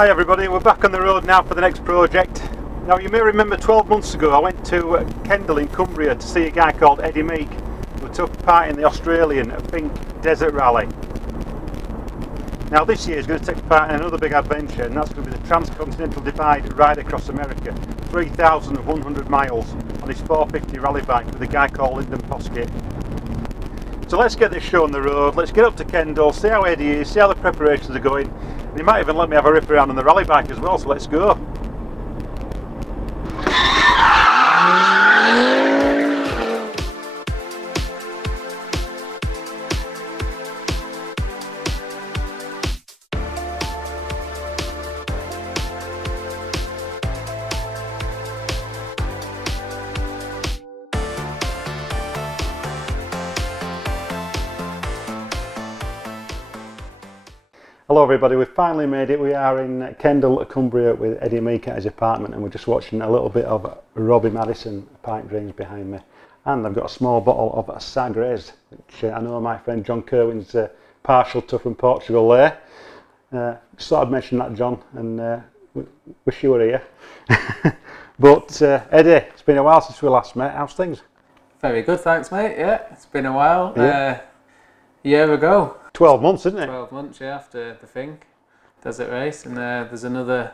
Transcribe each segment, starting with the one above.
Hi everybody, we're back on the road now for the next project. Now you may remember 12 months ago I went to Kendal in Cumbria to see a guy called Eddie Meek who took part in the Australian Think Desert Rally. Now this year he's going to take part in another big adventure, and that's going to be the Continental Divide ride across America, 3,100 miles on his 450 rally bike with a guy called Lyndon Poskitt. So let's get this show on the road, let's get up to Kendal, see how Eddie is, see how the preparations are going. And he might even let me have a rip around on the rally bike as well, so let's go. Hello everybody, we've finally made it. We are in Kendal, Cumbria with Eddie Meek at his apartment, and we're just watching a little bit of Robbie Madison pipe dreams behind me. And I've got a small bottle of Sagres, which I know my friend John Kerwin's partial to from Portugal there. Just thought I'd mention that, John, and wish you were here. But Eddie, it's been a while since we last met. How's things? Very good, thanks mate. Yeah, it's been a while. Yeah. A year ago. 12 months, isn't it? 12 months, yeah, after the Think Desert Race, and there's another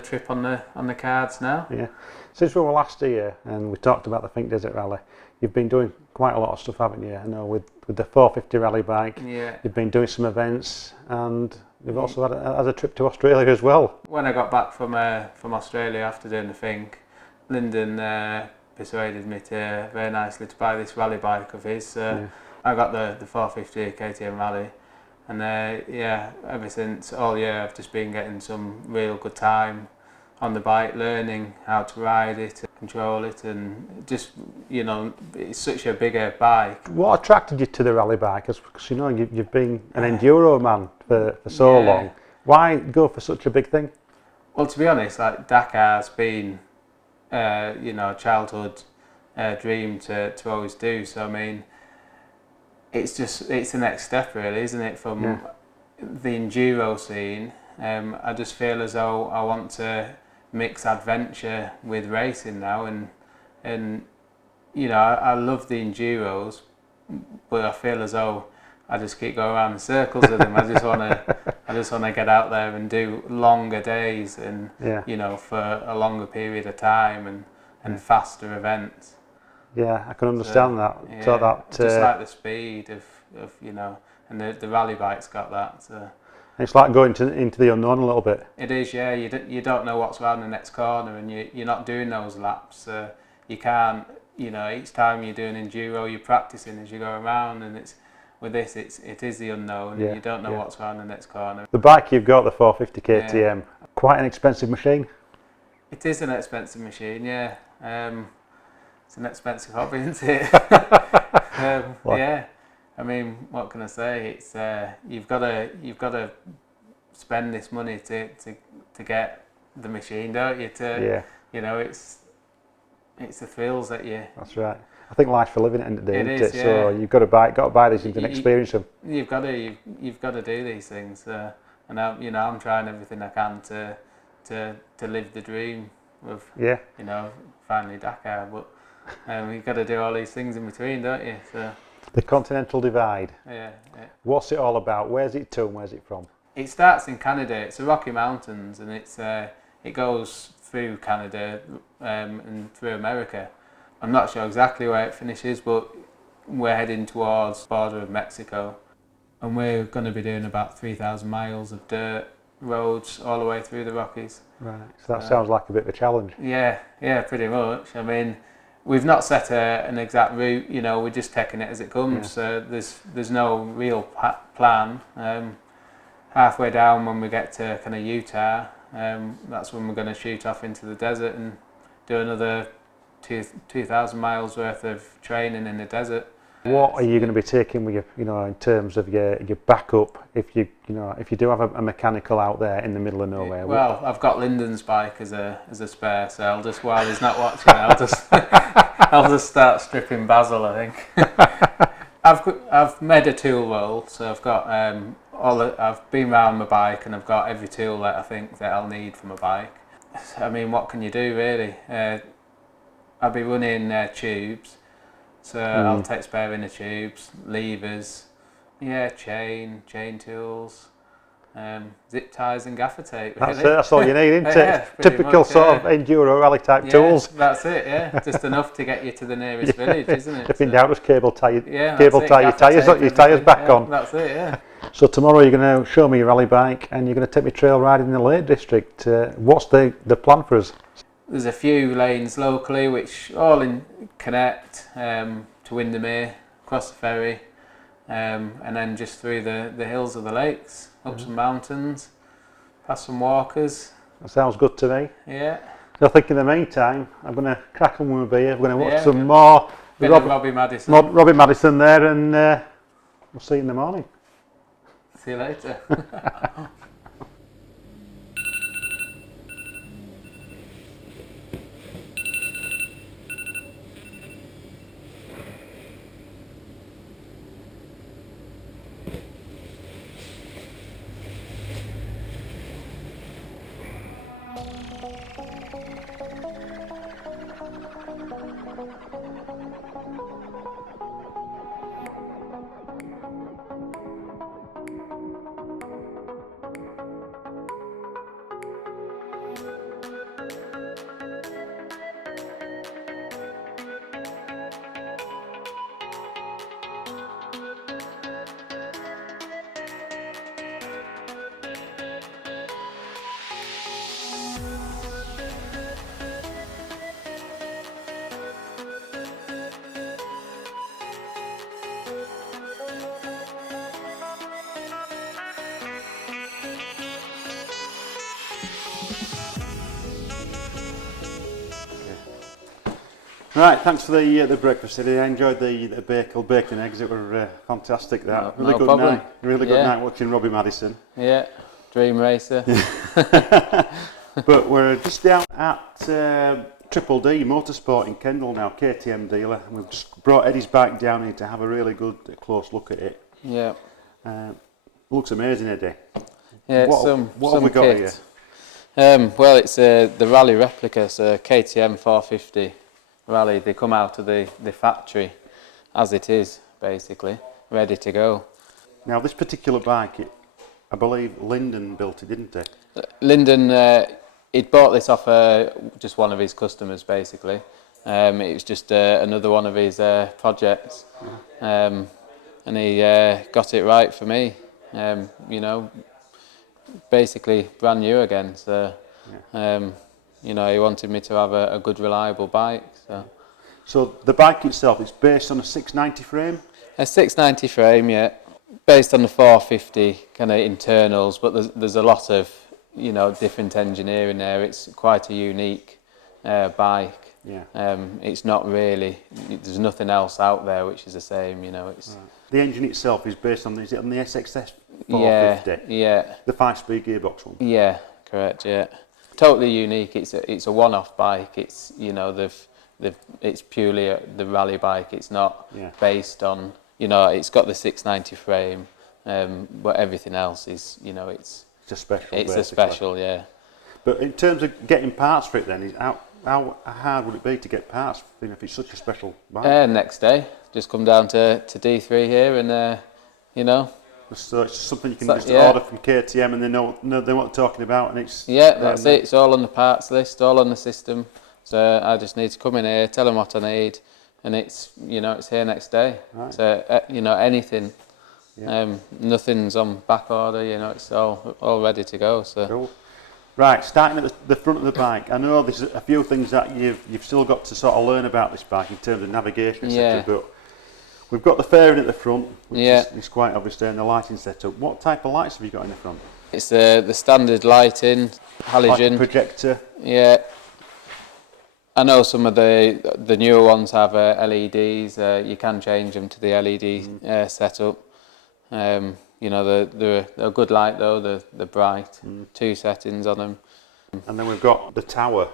trip on the cards now. Yeah. Since we were last here and we talked about the Think Desert Rally, you've been doing quite a lot of stuff, haven't you? I know with the 450 rally bike. Yeah. You've been doing some events, and you've also had a trip to Australia as well. When I got back from Australia after doing the Think, Lyndon persuaded me very nicely to buy this rally bike of his. I got the 450 KTM Rally, and yeah, ever since all year I've just been getting some real good time on the bike, learning how to ride it, control it, and just, you know, it's such a bigger bike. What attracted you to the rally bike? Because you know you've been an enduro man for so long. Why go for such a big thing? Well, to be honest, like Dakar's been you know, a childhood dream to always do. So I mean, it's the next step really, isn't it, from the enduro scene. I just feel as though I want to mix adventure with racing now, and you know, I love the enduros, but I feel as though I just keep going around in circles with them. I just want to get out there and do longer days, and you know, for a longer period of time, and faster events. Yeah, I can understand that. Yeah, so that just like the speed of you know, and the rally bike's got that. So. It's like going into the unknown a little bit. It is, yeah. You don't know what's around the next corner, and you're not doing those laps. You can't, you know, each time you're doing enduro, you're practicing as you go around, and with this, it is the unknown. You don't know what's around the next corner. The bike you've got, the 450 KTM, quite an expensive machine. It is an expensive machine, yeah. It's an expensive hobby, isn't it? Yeah. I mean, what can I say? It's you've got to spend this money to get the machine, don't you? You know, it's the thrills that you. That's right. I think life's for living at the end of the day, isn't it? So you've got to buy these things and experience them. You've got to do these things, and I'm trying everything I can to live the dream of you know, finally Dakar, but you've got to do all these things in between, don't you? So. The Continental Divide. Yeah. What's it all about? Where's it to and where's it from? It starts in Canada. It's the Rocky Mountains, and it goes through Canada and through America. I'm not sure exactly where it finishes, but we're heading towards the border of Mexico, and we're going to be doing about 3,000 miles of dirt roads all the way through the Rockies. Right. So that sounds like a bit of a challenge. Yeah, pretty much. I mean, we've not set an exact route, you know, we're just taking it as it comes. So there's no real plan. Halfway down, when we get to kind of Utah, that's when we're going to shoot off into the desert and do another 2,000 miles worth of training in the desert. What are you going to be taking with you know, in terms of your backup if you do have a mechanical out there in the middle of nowhere? Well, I've got Lyndon's bike as a spare, so I'll just, while he's not watching, I'll just start stripping Basil, I think. I've made a tool roll, so I've got I've been round my bike and I've got every tool that I think that I'll need for my bike. I mean, what can you do really? I'll be running tubes, so I'll take spare inner tubes, levers, chain tools, zip ties and gaffer tape. Really. That's all you need, isn't it? Yeah, Typical much, sort of enduro rally type tools. That's it. Yeah, just enough to get you to the nearest village, isn't it? If in doubt, just cable tie your your tyres back on. That's it. Yeah. So tomorrow you're going to show me your rally bike and you're going to take me trail riding in the Lake District. What's the plan for us? There's a few lanes locally which all connect to Windermere, across the ferry, and then just through the hills of the lakes, up some mountains, past some walkers. That sounds good to me. Yeah. So I think in the meantime I'm going to crack on with a beer. We're going to watch some more Robbie Madison there, and we'll see you in the morning. See you later. Right, thanks for the breakfast, Eddie. I enjoyed the bacon eggs. It were fantastic. That No problem. Really good night watching Robbie Madison. Yeah, dream racer. But we're just down at Triple D Motorsport in Kendal now, KTM dealer. And we've just brought Eddie's bike down here to have a really good close look at it. Yeah. Looks amazing, Eddie. Yeah, what have we got kit here? Well, it's the rally replica, so KTM 450 rally. They come out of the factory as it is, basically, ready to go. Now, this particular bike, I believe Lyndon built it, didn't he? Lyndon, he'd bought this off just one of his customers, basically. It was just another one of his projects, and he got it right for me. You know, basically brand new again. So, you know, he wanted me to have a good, reliable bike. So the bike itself is based on a 690 frame? A 690 frame, yeah. Based on the 450 kind of internals, but there's a lot of, you know, different engineering there. It's quite a unique bike. Yeah. It's not really, there's nothing else out there which is the same, you know. It's The engine itself is based on, is it on the SXS 450? Yeah. The 5-speed gearbox one? Yeah, correct, yeah. Totally unique. It's a one-off bike. It's, you know, it's purely the rally bike. It's not based on, you know, it's got the 690 frame, but everything else is, you know, it's a special. It's basically a special, yeah. But in terms of getting parts for it, then, how hard would it be to get parts, you know, if it's such a special bike? Next day, just come down to D3 here, and you know. So it's something you can order from KTM, and they know what they're talking about, and it's that's it. It's all on the parts list, all on the system. So I just need to come in here, tell them what I need, and it's, you know, it's here next day. Right. So you know, anything, nothing's on back order. You know, it's all ready to go. So. Cool. Right, starting at the front of the bike. I know there's a few things that you've still got to sort of learn about this bike in terms of navigation, etc. But we've got the fairing at the front, which is quite obvious there, and the lighting setup. What type of lights have you got in the front? It's the standard lighting, halogen. Like projector. Yeah. I know some of the newer ones have LEDs. You can change them to the LED setup. You know, they're a good light though. They're bright. 2 settings on them. And then we've got the tower,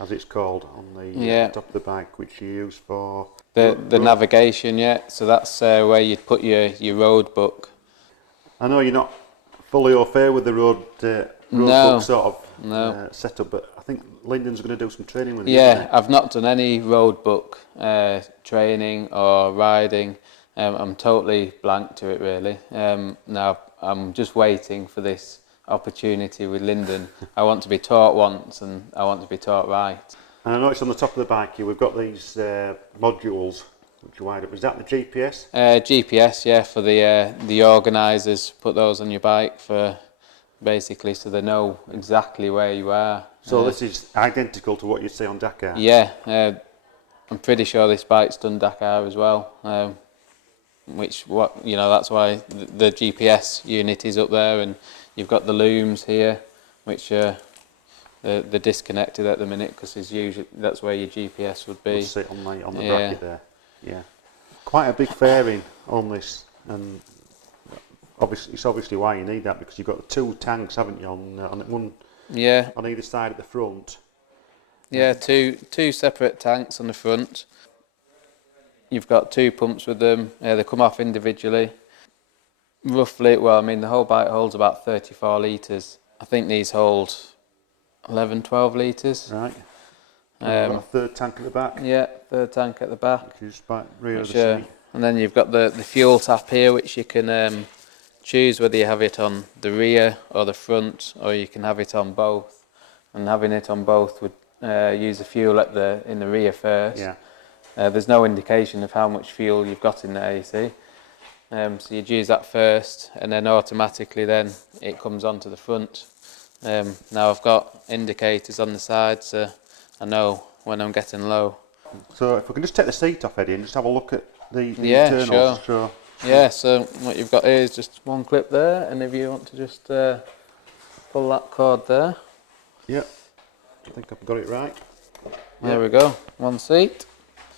as it's called, on the top of the bike, which you use for the navigation. Yeah. So that's where you'd put your road book. I know you're not fully au fait with the road book sort of setup, but I think Lyndon's going to do some training with you. Yeah, I've not done any road book training or riding. I'm totally blank to it really. Now I'm just waiting for this opportunity with Lyndon. I want to be taught once, and I want to be taught right. And I noticed on the top of the bike here we've got these modules which are wired up. Is that the GPS? GPS, yeah, for the organisers. Put those on your bike for basically so they know exactly where you are. So this is identical to what you'd see on Dakar? Yeah, I'm pretty sure this bike's done Dakar as well. That's why the GPS unit is up there, and you've got the looms here, which they're disconnected at the minute because that's where your GPS would be. Would sit on the bracket there. Yeah, quite a big fairing on this, and it's obviously why you need that, because you've got the two tanks, haven't you, on one? Yeah. On either side at the front. Yeah, two separate tanks on the front. You've got two pumps with them. They come off individually. Roughly, the whole bike holds about 34 litres. I think these hold 11, 12 litres. Right. Got a third tank at the back. Yeah, third tank at the back. Which is back rear of the seat. And then you've got the fuel tap here, which you can choose whether you have it on the rear or the front, or you can have it on both. And having it on both would use the fuel in the rear first. Yeah. There's no indication of how much fuel you've got in there, you see. So you'd use that first, and then automatically then it comes onto the front. Now I've got indicators on the side, so I know when I'm getting low. So if we can just take the seat off, Eddie, and just have a look at the internals. Sure. Yeah, so what you've got here is just one clip there, and if you want to just pull that cord there. Yep, I think I've got it right. There we go, one seat.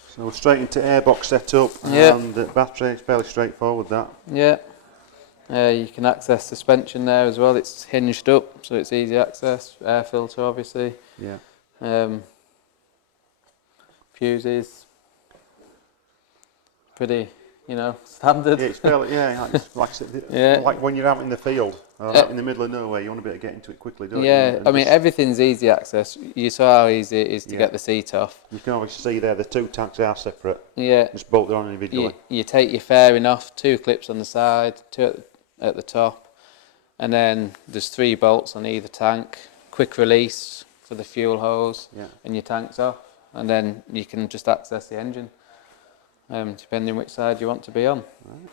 So we're straight into airbox setup, and the battery is fairly straightforward, that. Yeah, you can access suspension there as well. It's hinged up, so it's easy access. Air filter, obviously. Yeah. Fuses, pretty, standard. Yeah, it's fairly, like when you're out in the field, or out in the middle of nowhere, you want to be able to get into it quickly, don't you? Yeah, everything's easy access. You saw how easy it is to get the seat off. You can obviously see there the two tanks are separate. Yeah. Just bolted on individually. You take your fairing off, two clips on the side, two at the top, and then there's 3 bolts on either tank. Quick release for the fuel hose, and your tank's off, and then you can just access the engine, depending which side you want to be on. Right.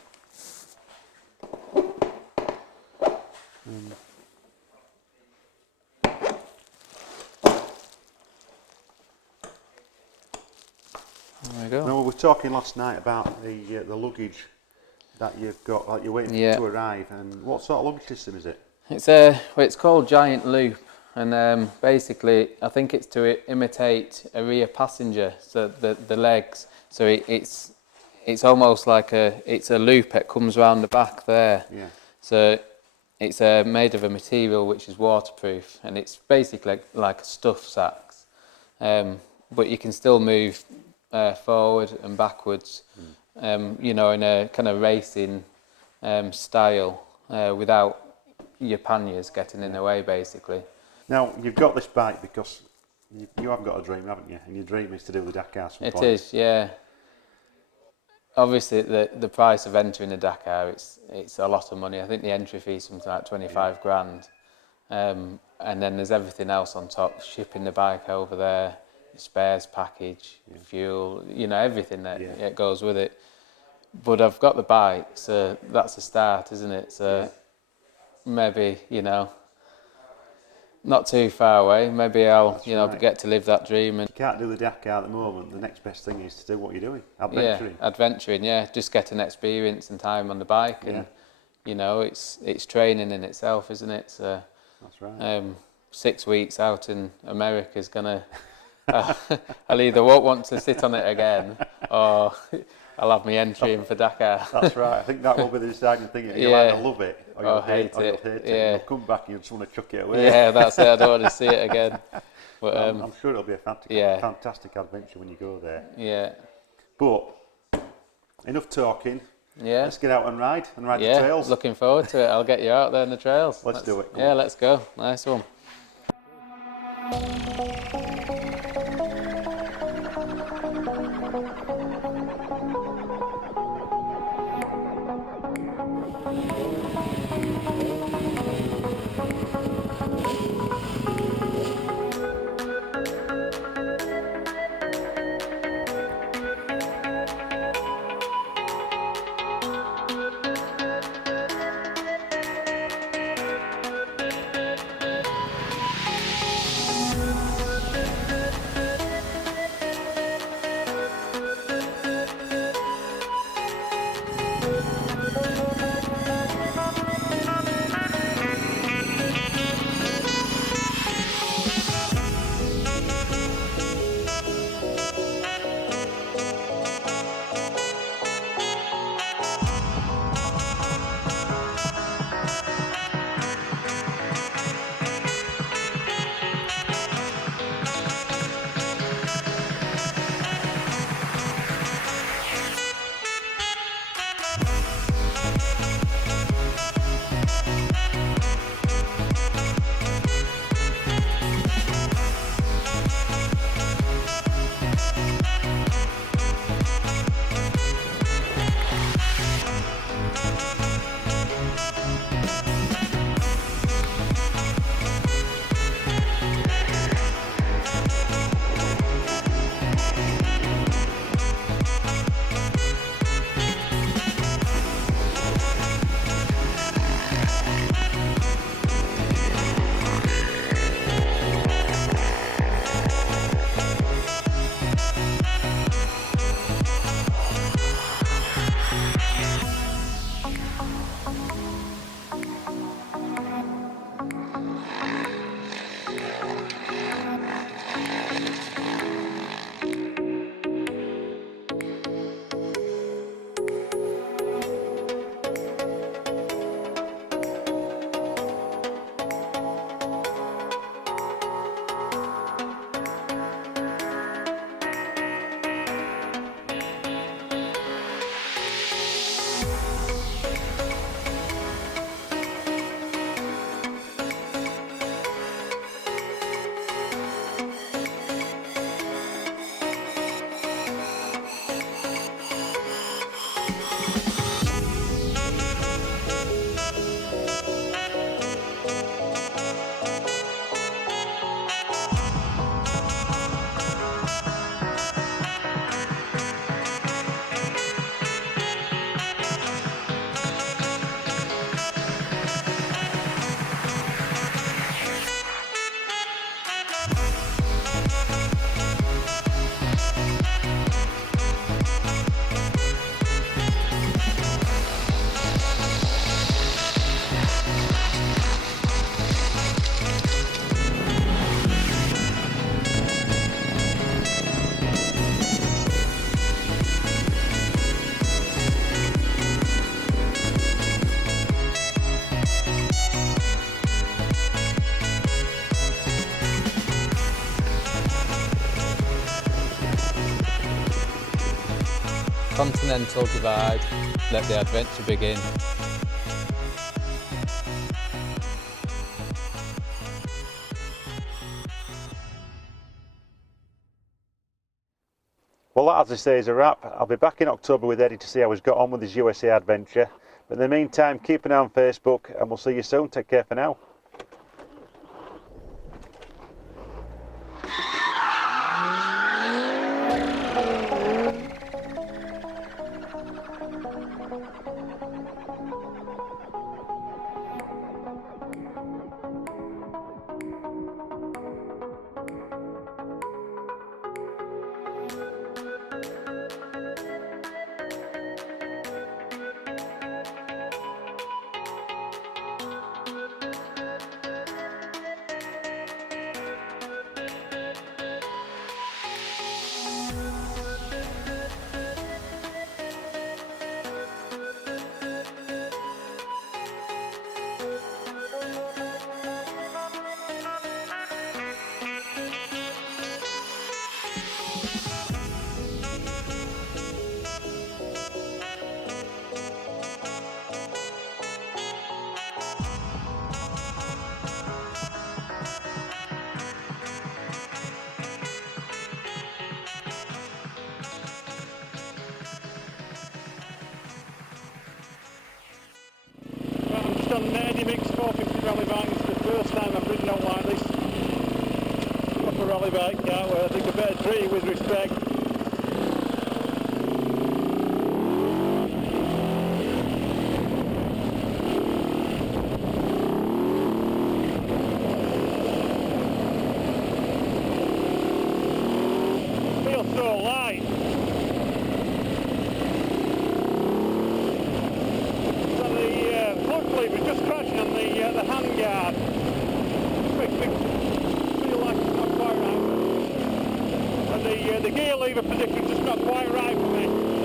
There we go. Now, we were talking last night about the luggage that you've got, like you're waiting to arrive, and what sort of luggage system is it? It's called Giant Loop, and basically I think it's to imitate a rear passenger, so the legs. So it's almost like it's a loop that comes around the back there. Yeah. So it's made of a material which is waterproof, and it's basically like a stuff sacks, but you can still move forward and backwards, in a kind of racing style, without your panniers getting in the way, basically. Now, you've got this bike because you have got a dream, haven't you? And your dream is to do the Dakar some point. It is, yeah. Obviously, the price of entering the Dakar, it's a lot of money. I think the entry fee is something like 25 grand. And then there's everything else on top, shipping the bike over there, spares package, fuel, everything that goes with it. But I've got the bike, so that's a start, isn't it? So maybe, not too far away. Maybe I'll, get to live that dream. And you can't do the Dakar at the moment. The next best thing is to do what you're doing, adventuring. Yeah, adventuring. Yeah, just get an experience and time on the bike, and it's training in itself, isn't it? So that's right. 6 weeks out in America is gonna. I'll either won't want to sit on it again, or I'll have my entry in for Dakar. That's right. I think that will be the deciding thing. You'll either love it or you'll hate it. Yeah. You'll come back and you'll just want to chuck it away. Yeah, that's it. I don't want to see it again. But I'm sure it'll be a fantastic adventure when you go there. Yeah. But enough talking. Yeah. Let's get out and ride the Yeah, trails. looking forward to it. I'll get you out there in the trails. Let's do it. Come Yeah, on. let's go. Nice one. Continental Divide, let the adventure begin. Well, that, as I say, is a wrap. I'll be back in October with Eddie to see how he's got on with his USA adventure. But in the meantime, keep an eye on Facebook and we'll see you soon. Take care for now. on Eddie Meek's 450 rally bike. It's the first time I've ridden on like this. Proper rally bike car where I think I better treat it with respect. Feels so light. We're just crashing on the handguard. Makes me feel like it's not quite right. And the gear lever position just not quite right for me.